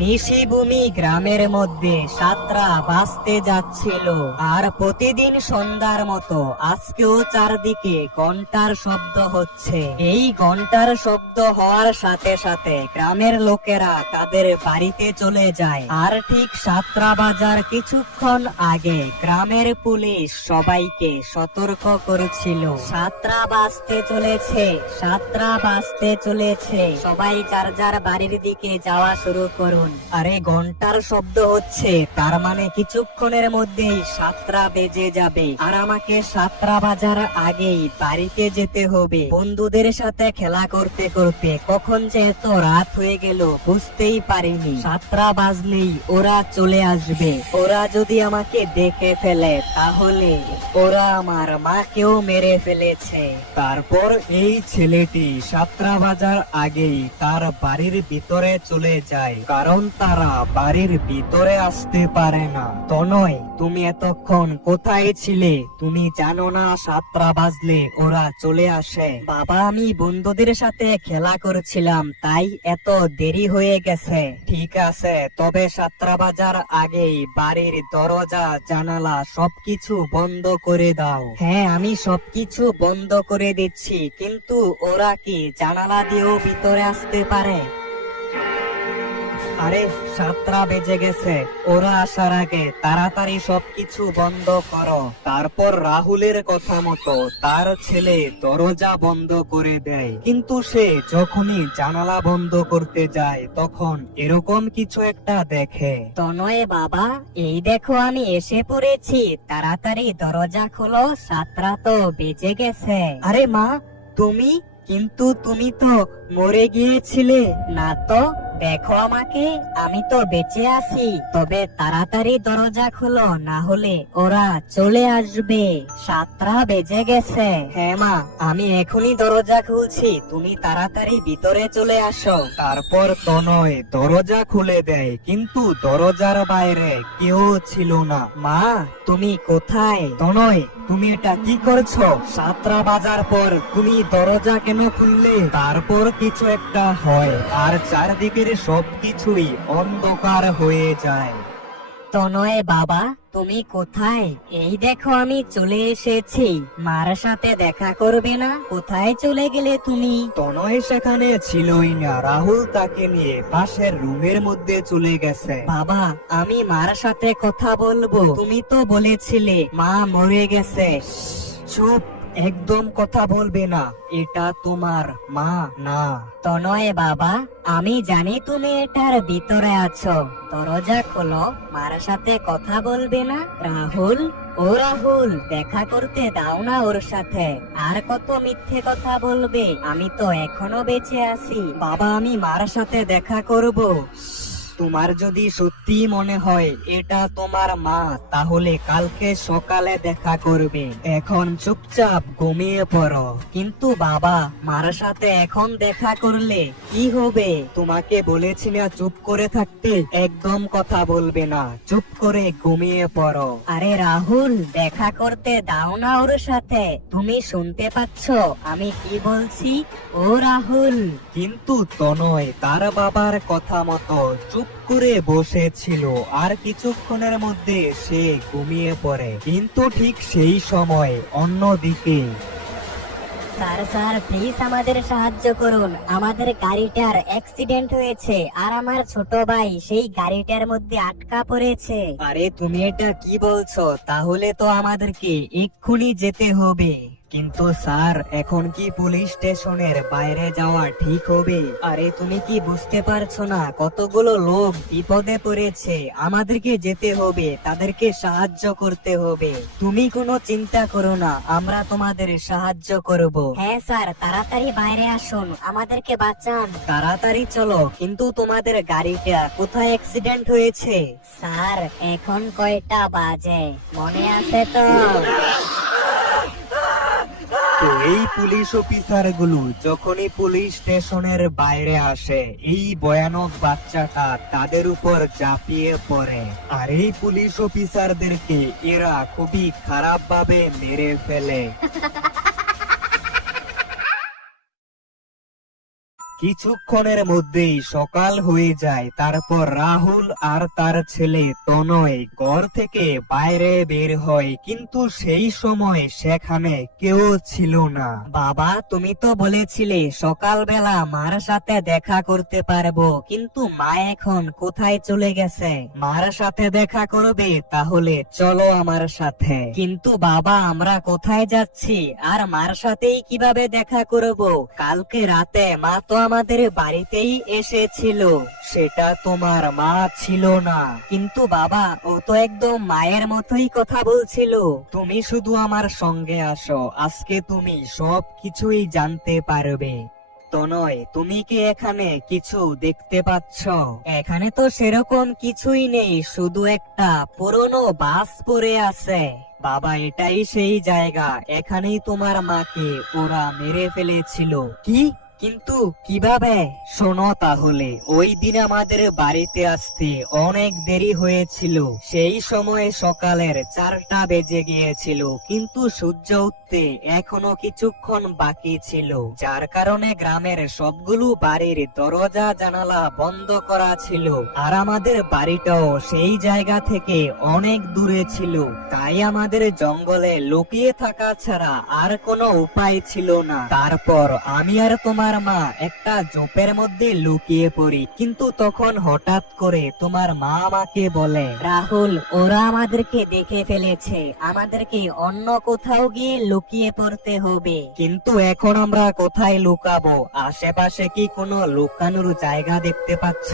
নিশিভূমি গ্রামের মধ্যে সাতরা বাঁচতে যাচ্ছিল। আর প্রতিদিন সন্ধ্যার মতো আজকেও চারদিকে ঘন্টার শব্দ হচ্ছে। এই ঘন্টার শব্দ হওয়ার সাথে সাথে গ্রামের লোকেরা তাদের বাড়িতে চলে যায়। আর ঠিক সাতরা বাজার কিছুক্ষণ আগে গ্রামের পুলিশ সবাইকে সতর্ক করেছিল, সাতরা বাজতে চলেছে, সাতরা বাজতে চলেছে, সবাই যার যার বাড়ির দিকে যাওয়া শুরু করুন। আরে ঘন্টার শব্দ হচ্ছে, তার মানে কিছুক্ষণের মধ্যেই সাতটা বেজে যাবে। আর আমাকে সাতটা বাজার আগেই বাড়িতে যেতে হবে। বন্ধুদের সাথে খেলা করতে করতে কখন যে এত রাত হয়ে গেল বুঝতেই পারিনি। সাতটা বাজলেই ওরা চলে আসবে। ওরা যদি আমাকে দেখে ফেলে তাহলে ওরা আমার মাকেও মেরে ফেলেছে। তারপর এই ছেলেটি সাতটা বাজার আগেই তার বাড়ির ভিতরে চলে যায়, কারণ তারা বাড়ির ভিতরে আসতে পারে না। তনয়, তুমি এতক্ষণ কোথায় ছিলে? তুমি জানো না সাতটা বাজলে ওরা চলে আসে? বাবা, আমি বন্ধুদের সাথে খেলা করছিলাম, তাই এত দেরি হয়ে গেছে। ঠিক আছে, তবে সাতটা বাজার আগেই বাড়ির দরজা জানালা সবকিছু বন্ধ করে দাও। হ্যাঁ, আমি সবকিছু বন্ধ করে দিচ্ছি, কিন্তু ওরা কি জানালা দিয়েও ভিতরে আসতে পারে? আরে সাতটা বেজে গেছে, ওরা আসার আগে তাড়াতাড়ি সবকিছু বন্ধ করো। তারপর রাহুলের কথা মতো তার ছেলে দরজা বন্ধ করে দেয়, কিন্তু সে যখনই জানালা বন্ধ করতে যায় তখন এরকম কিছু একটা দেখে। তনয় বাবা, এই দেখো আমি এসে পড়েছি, তাড়াতাড়ি দরজা খোলো, সাতটা তো বেজে গেছে। আরে মা, তুমি? কিন্তু তুমি তো মরে গিয়েছিলে। না তো, দেখো আমাকে, আমি তো বেঁচে আছি। তবে তাড়াতাড়ি দরজা খোলো, না হলে ওরা চলে আসবে। সাতটা বেজে গেছে। হ্যাঁ মা, আমি এখনই দরজা খুলছি, তুমি তাড়াতাড়ি ভিতরে চলে আসো। তারপর তনয় দরজা খুলে দেয়, কিন্তু দরজার বাইরে কেউ ছিল না। মা, তুমি কোথায়? তনয়, তুমি এটা কি করছো? সাতটা বাজার পর তুমি দরজা কেন খুললে? তারপর কিছু একটা হয় আর চারদিকের সবকিছুই অন্ধকার হয়ে যায়। তনয় বাবা, তুমি কোথায়? এই দেখো আমি চলে এসেছি। মার সাথে দেখা করবে না? কোথায় চলে গেলে তুমি? তনয় সেখানে ছিলই না, রাহুল তাকে নিয়ে পাশের রুমের মধ্যে চলে গেছে। বাবা, আমি মার সাথে কথা বলবো। তুমি তো বলেছিলে মা মরে গেছে। চুপ, একদম কথা বলবে না, এটা তোমার মা না। তনয় বাবা, আমি জানি তুমি এটার ভিতরে আছো, দরজা খোলো, মার সাথে কথা বলবে না? রাহুল, ও রাহুল, দেখা করতে দাও না ওর সাথে। আর কত মিথ্যে কথা বলবে? আমি তো এখনো বেঁচে আছি। বাবা, আমি মার সাথে দেখা করব। তোমার যদি সত্যি মনে হয় এটা তোমার মা, তাহলে কালকে সকালে দেখা করবে। এখন চুপচাপ ঘুমিয়ে পড়ো। কিন্তু বাবা, মার সাথে এখন দেখা করলে কি হবে? তোমাকে বলেছি না চুপ করে থাকতে, একদম কথা বলবে না, চুপ করে ঘুমিয়ে পড়ো। আরে রাহুল, দেখা করতে দাও না ওর সাথে। তুমি শুনতে পাচ্ছ আমি কি বলছি? ও রাহুল। কিন্তু তনয় তার বাবার কথা মতো চুপ করে বসেছিল, আর কিছুক্ষণের মধ্যে সে ঘুমিয়ে পড়ে। কিন্তু ঠিক সেই সময় অন্যদিকে স্যার স্যার, প্লিজ আমাদের সাহায্য করুন। আমাদের গাড়িটার অ্যাক্সিডেন্ট হয়েছে, আর আমার ছোট ভাই সেই গাড়িটার মধ্যে আটকা পড়েছে। আরে তুমি এটা কি বলছো? তাহলে তো আমাদেরকে এক্ষুনি যেতে হবে। কিন্তু স্যার, এখন কি পুলিশ স্টেশনের বাইরে যাওয়া ঠিক হবে? আরে তুমি কি বুঝতে পারছো না, কতগুলো লোক বিপদে পড়েছে, আমাদেরকে যেতে হবে, তাদেরকে সাহায্য করতে হবে। তুমি কোনো চিন্তা করো না, আমরা তোমাদের সাহায্য করব। হ্যাঁ স্যার, তাড়াতাড়ি বাইরে আসুন, আমাদেরকে বাঁচান। তাড়াতাড়ি চলো, কিন্তু তোমাদের গাড়িটা কোথায় অ্যাক্সিডেন্ট হয়েছে? স্যার, এখন কয়টা বাজে মনে আছে তো? তো এই পুলিশ অফিসার গুলো যখনই পুলিশ স্টেশনের বাইরে আসে, এই ভয়ানক বাচ্চাটা তাদের উপর ঝাঁপিয়ে পড়ে, আর এই পুলিশ অফিসারদেরকে এরা খুবই খারাপ ভাবে মেরে ফেলে। কিছুক্ষণের মধ্যেই সকাল হয়ে যায়। তারপর রাহুল আর তার ছেলে তনয় ঘর থেকে বাইরে বের হয়, কিন্তু সেই সময় সেখানে কেউ ছিল না। বাবা, তুমি তো বলেছিলে সকালবেলা মার সাথে দেখা করতে পারবো, কিন্তু মা এখন কোথায় চলে গেছে? মার সাথে দেখা করবে? তাহলে চলো আমার সাথে। কিন্তু বাবা, আমরা কোথায় যাচ্ছি আর মার সাথেই কিভাবে দেখা করব? কালকে রাতে মা তো আমাদের বাড়িতেই এসেছিল। সেটা তোমার মা ছিল না। কিন্তু বাবা, ও তো একদম মায়ের মতোই কথা বলছিল। তুমি শুধু আমার সঙ্গে আসো, আজকে তুমি সব কিছুই জানতে পারবে। তনয়, তুমি কি এখানে কিছু দেখতে পাচ্ছ? এখানে তো সেরকম কিছুই নেই, শুধু একটা পুরনো বাস পড়ে আছে। বাবা, এটাই সেই জায়গা, এখানেই তোমার মাকে ওরা মেরে ফেলেছিল। কি? কিন্তু কিভাবে? শোনো তাহলে, ওই দিন আমাদের বাড়িতে আসতে অনেক দেরি হয়েছিল। সেই সময় সকালের 4টা বেজে গিয়েছিল, কিন্তু সূর্য উঠতে এখনো কিছুক্ষণ বাকি ছিল, যার কারণে গ্রামের সবগুলো বাড়ির দরজা জানালা বন্ধ করা ছিল। আর আমাদের বাড়িটাও সেই জায়গা থেকে অনেক দূরে ছিল, তাই আমাদের জঙ্গলে লুকিয়ে থাকা ছাড়া আর কোনো উপায় ছিল না। তারপর আমি আর তোমার মা একটা ঝোপের মধ্যে লুকিয়ে পড়ি, কিন্তু তখন হঠাৎ করে তোমার মা আমাকে বলে, রাহুল, ওরা আমাদেরকে দেখে ফেলেছে, আমাদেরকে অন্য কোথাও গিয়ে লুকিয়ে পড়তে হবে। কিন্তু এখন আমরা কোথায় লুকাবো? আশেপাশে কি কোনো লুকানোর জায়গা দেখতে পাচ্ছ?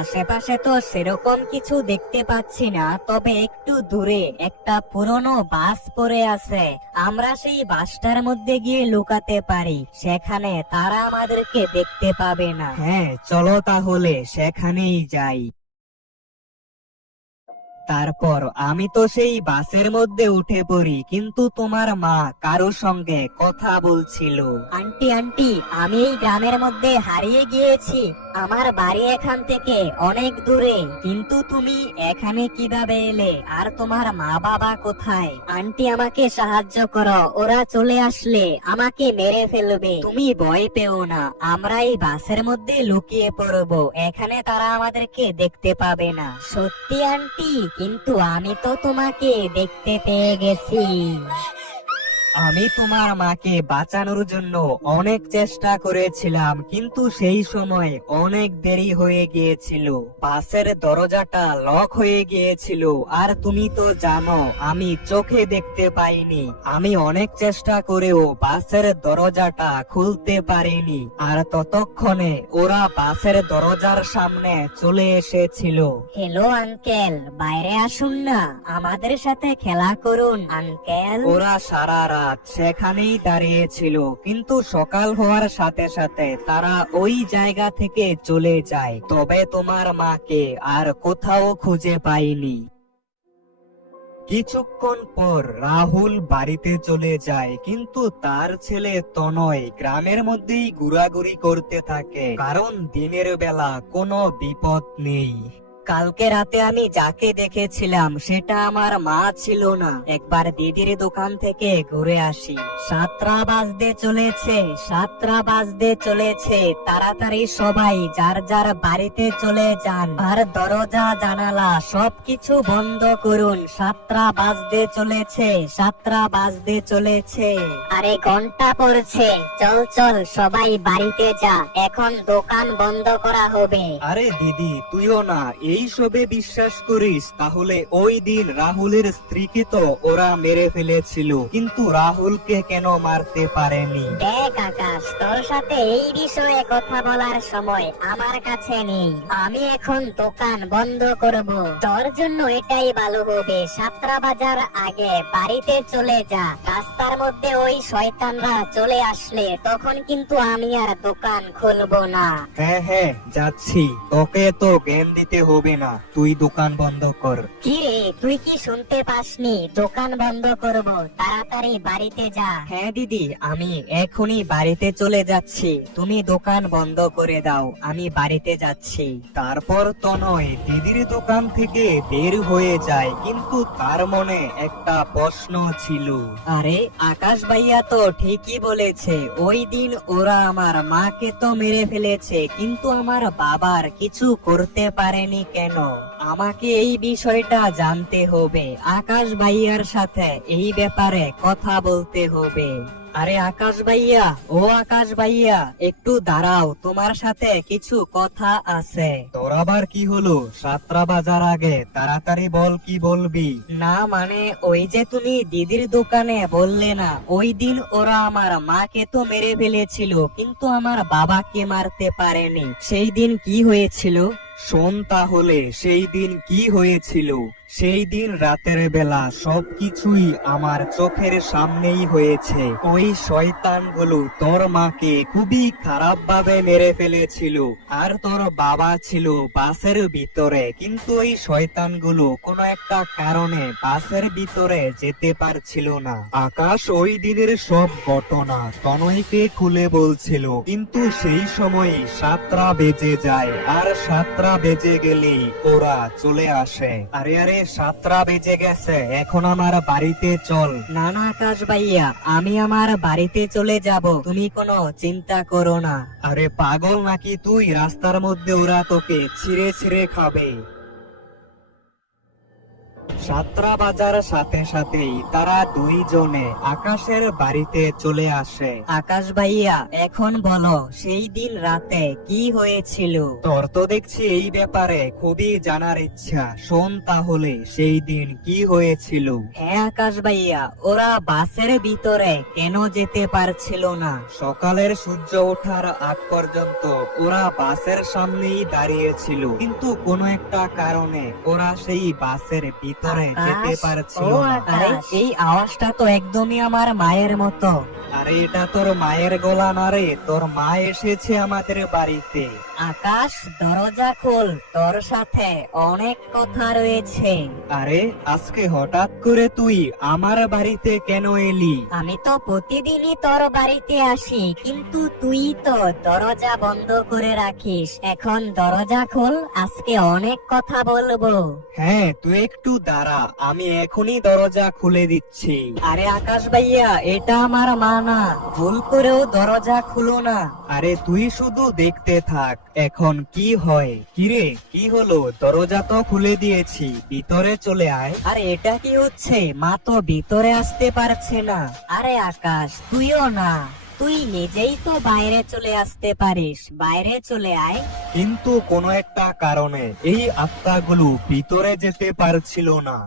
আশেপাশে তো সেরকম কিছু দেখতে পাচ্ছি না, তবে একটু দূরে একটা পুরনো বাস পড়ে আছে। আমরা সেই বাসটার মধ্যে গিয়ে লুকাতে পারি, সেখানে তারা আমাদেরকে দেখতে পাবে না। হ্যাঁ, চলো তাহলে সেখানেই যাই। তারপর আমি তো সেই বাসের মধ্যে উঠে পড়ি, কিন্তু তোমার মা কারো সঙ্গে কথা বলছিল। আন্টি, আন্টি, আমি এই গ্রামের মধ্যে হারিয়ে গিয়েছি। আমার বাড়ি এখান থেকে অনেক দূরে, কিন্তু তুমি এখানে কিভাবে এলে? আর তোমার মা বাবা কোথায়? আন্টি, আমাকে সাহায্য করো, ওরা চলে আসলে আমাকে মেরে ফেলবে। তুমি ভয় পেও না, আমরা এই বাসের মধ্যে লুকিয়ে পড়বো, এখানে তারা আমাদেরকে দেখতে পাবে না। সত্যি আন্টি? কিন্তু আমি তো তোমাকে দেখতে পেয়ে গেছি। আমি তোমার মাকে বাঁচানোর জন্য অনেক চেষ্টা করেছিলাম, কিন্তু সেই সময় অনেক দেরি হয়ে গিয়েছিল। বাসের দরজাটা লক হয়ে গিয়েছিল, আর তুমি তো জানো আমি চোখে দেখতে পাইনি। আমি অনেক চেষ্টা করেও বাসের দরজাটা খুলতে পারিনি, আর ততক্ষণে ওরা বাসের দরজার সামনে চলে এসেছিল। হ্যালো আঙ্কেল, বাইরে আসুন না, আমাদের সাথে খেলা করুন আঙ্কেল। ওরা সারা রাত সেখানেই দাঁড়িয়েছিল, কিন্তু সকাল হওয়ার সাথে সাথে তারা ওই জায়গা থেকে চলে যায়। তবে তোমার মাকে আর কোথাও খুঁজে পাইনি। কিছুক্ষণ পর রাহুল বাড়িতে চলে যায়, কিন্তু তার ছেলে তনয় গ্রামের মধ্যেই ঘোরাঘুরি করতে থাকে, কারণ দিনের বেলা কোনো বিপদ নেই। কালকে রাতে আমি যাকে দেখেছিলাম সেটা আমার মা ছিল না। একবার দিদির দোকান থেকে ঘুরে আসি। 7টা বাজতে চলেছে, 7টা বাজতে চলেছে। তাড়াতাড়ি সবাই যার যার বাড়িতে চলে যান, আর দরজা জানালা সবকিছু বন্ধ করুন। 7টা বাজতে চলেছে, 7টা বাজতে চলেছে। আরে ঘন্টা পড়ছে, চল চল সবাই বাড়িতে যা, এখন দোকান বন্ধ করা হবে। আরে দিদি, তুইও না এইসবে বিশ্বাস করিস? তাহলে ওই দিন রাহুলের স্ত্রীকে তো ওরা মেরে ফেলেছিল, কিন্তু রাহুলকে কেন মারতে পারেনি? দেখ আকাশ, তোর সাথে এই বিষয়ে কথা বলার সময় আমার কাছে নেই। আমি এখন দোকান বন্ধ করব, তোর জন্য এটাই ভালো হবে। 7টা বাজার আগে বাড়িতে চলে যা, রাস্তার মধ্যে ওই শয়তানরা চলে আসলে তখন কিন্তু আমি আর দোকান খুলবো না। হ্যাঁ হ্যাঁ, যাচ্ছি। তোকে তো জ্ঞান দিতে হবে চলবে না, তুই দোকান বন্ধ কর। কি রে, তুই কি শুনতে পাসনি? দোকান বন্ধ করব, তাড়াতাড়ি বাড়িতে যা। হ্যাঁ দিদি, আমি এখনই বাড়িতে চলে যাচ্ছি, তুমি দোকান বন্ধ করে দাও, আমি বাড়িতে যাচ্ছি। তারপর তনয় দিদির দোকান থেকে বের হয়ে যায়, কিন্তু তার মনে একটা প্রশ্ন ছিল। আরে আকাশ ভাইয়া তো ঠিকই বলেছে, ওই দিন ওরা আমার মাকে তো মেরে ফেলেছে, কিন্তু আমার বাবার কিছু করতে পারেনি কেন? আমাকে এই বিষয়টা জানতে হবে, আকাশ ভাইয়ার সাথে এই ব্যাপারে কথা বলতে হবে। আরে আকাশ ভাইয়া, ও আকাশ ভাইয়া, একটু দাঁড়াও, তোমার সাথে কিছু কথা আছে। তোর আবার কি হলো? 7টা বাজার আগে, তাড়াতাড়ি বল, কি বলবি? না মানে, ওই যে তুমি দিদির দোকানে বললে না, ওই দিন ওরা আমার মাকে তো মেরে ফেলেছিল, কিন্তু আমার বাবাকে মারতে পারেনি, সেই দিন কি হয়েছিল? শোন তাহলে সেই দিন কি হয়েছিল। সেই দিন রাতের বেলা সবকিছুই আমার চোখের সামনেই হয়েছে। ওই শয়তানগুলো তোর মাকে খুবই খারাপ ভাবে মেরে ফেলেছিল, আর তোর বাবা ছিল বাসের ভিতরে, কিন্তু ওই শয়তানগুলো কোনো একটা কারণে বাসের ভিতরে যেতে পারছিল না। আকাশ ওই দিনের সব ঘটনা তনয়কে খুলে বলছিল, কিন্তু সেই সময় 7টা বেজে যায়, আর 7টা বেজে গেলেই ওরা চলে আসে। আরে আরে, 7টা বেজে গেছে, এখন আমার বাড়িতে চল। না না আকাশ ভাইয়া, আমি আমার বাড়িতে চলে যাব, তুমি কোনো চিন্তা করো না। আরে পাগল নাকি তুই? রাস্তার মধ্যে ওরা তোকে ছিঁড়ে ছিঁড়ে খাবে। 7টা বাজার সাথে সাথেই তারা দুইজনে আকাশের বাড়িতে চলে আসে। আকাশ ভাইয়া, এখন বলো সেই দিন রাতে কি হয়েছিল? তোর তো দেখছি এই ব্যাপারে খুবই জানার ইচ্ছা, শোন তাহলে সেই দিন কি হয়েছিল। হ্যাঁ আকাশ ভাইয়া, ওরা বাসের ভিতরে কেন যেতে পারছিল না? সকালের সূর্য ওঠার আগ পর্যন্ত ওরা বাসের সামনেই দাঁড়িয়েছিল, কিন্তু কোনো একটা কারণে ওরা সেই বাসের ভিতরে যেতে পারছিল ও না। আকাশ। আরে এই আওয়াজটা তো একদমই আমার মায়ের মতো। আরে এটা তোর মায়ের গলা না রে, তোর মা এসেছে আমাদের বাড়িতে। আকাশ, দরজা খোল, তোর সাথে অনেক কথা রয়েছে। আরে আজকে হঠাৎ করে তুই আমার বাড়িতে কেন এলি? আমি তো প্রতিদিনই তোর বাড়িতে আসি, কিন্তু তুই তো দরজা বন্ধ করে রাখিস। এখন দরজা খোল, আজকে অনেক কথা বলবো। হ্যাঁ, তুই একটু দাঁড়া, আমি এখনই দরজা খুলে দিচ্ছি। আরে আকাশ ভাইয়া, এটা আমার মা না, ভুল করেও দরজা খুলো না। আরে তুই শুধু দেখতে থাক এখন কি হয়। কিরে, কি হলো? দরজা তো খুলে দিয়েছি, ভিতরে চলে আয়। আরে এটা কি হচ্ছে? মা তো ভিতরে আসতে পারছে না। আরে আকাশ, তুইও না, তুই নিজেই তো বাইরে চলে আসতে পারিস, বাইরে চলে আয়। কিন্তু কোনো একটা কারণে এই আত্মাগুলো ভিতরে যেতে পারছিল না।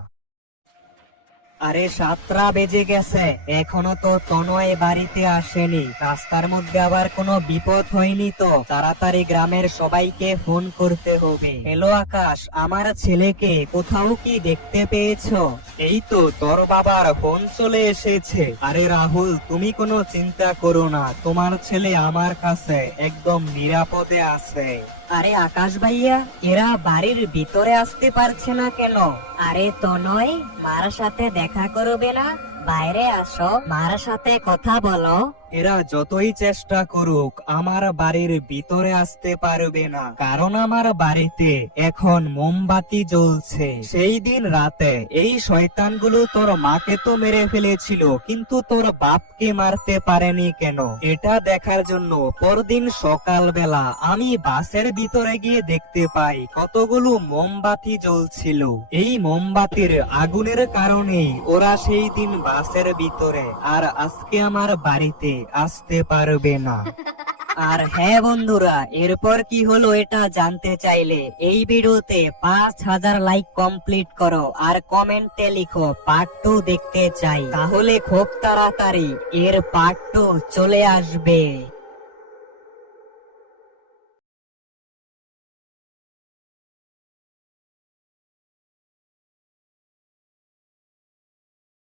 আরে 7টা বেজে গেছে, এখনো তো তনয় বাড়িতে আসেনি। রাস্তার মধ্যে আবার কোনো বিপদ হয়নি তো? তাড়াতাড়ি গ্রামের সবাইকে ফোন করতে হবে। হ্যালো আকাশ, আমার ছেলেকে কোথাও কি দেখতে পেয়েছো? এই তো তোর বাবার ফোন চলে এসেছে। আরে রাহুল, তুমি কোনো চিন্তা করো না, তোমার ছেলে আমার কাছে একদম নিরাপদে আছে। আরে আকাশ ভাইয়া, এরা বাড়ির ভিতরে আসতে পারছে না কেন? আরে তনয়, মার সাথে দেখা করবে না? বাইরে আসো, মার সাথে কথা বলো। এরা যতই চেষ্টা করুক আমার বাড়ির ভিতরে আসতে পারবে না, কারণ আমার বাড়িতে এখন মোমবাতি জ্বলছে। সেই দিন রাতে এই শয়তানগুলো তোর মাকে তো মেরে ফেলেছিল, কিন্তু তোর বাপকে মারতে পারেনি কেন? এটা দেখার জন্য পরদিন সকালবেলা আমি বাসের ভিতরে গিয়ে দেখতে পাই কতগুলো মোমবাতি জ্বলছিল। এই মোমবাতির আগুনের কারণেই ওরা সেই দিন বাসের ভিতরে আর আজকে আমার বাড়িতে আসতে পারবে না। আর হ্যাঁ বন্ধুরা, এরপর কি হলো এটা জানতে চাইলে এই ভিডিওতে 5000 লাইক কমপ্লিট করো আর কমেন্টে লিখো পার্ট 2 দেখতে চাই, তাহলে খুব তাড়াতাড়ি এর পার্ট 2 চলে আসবে।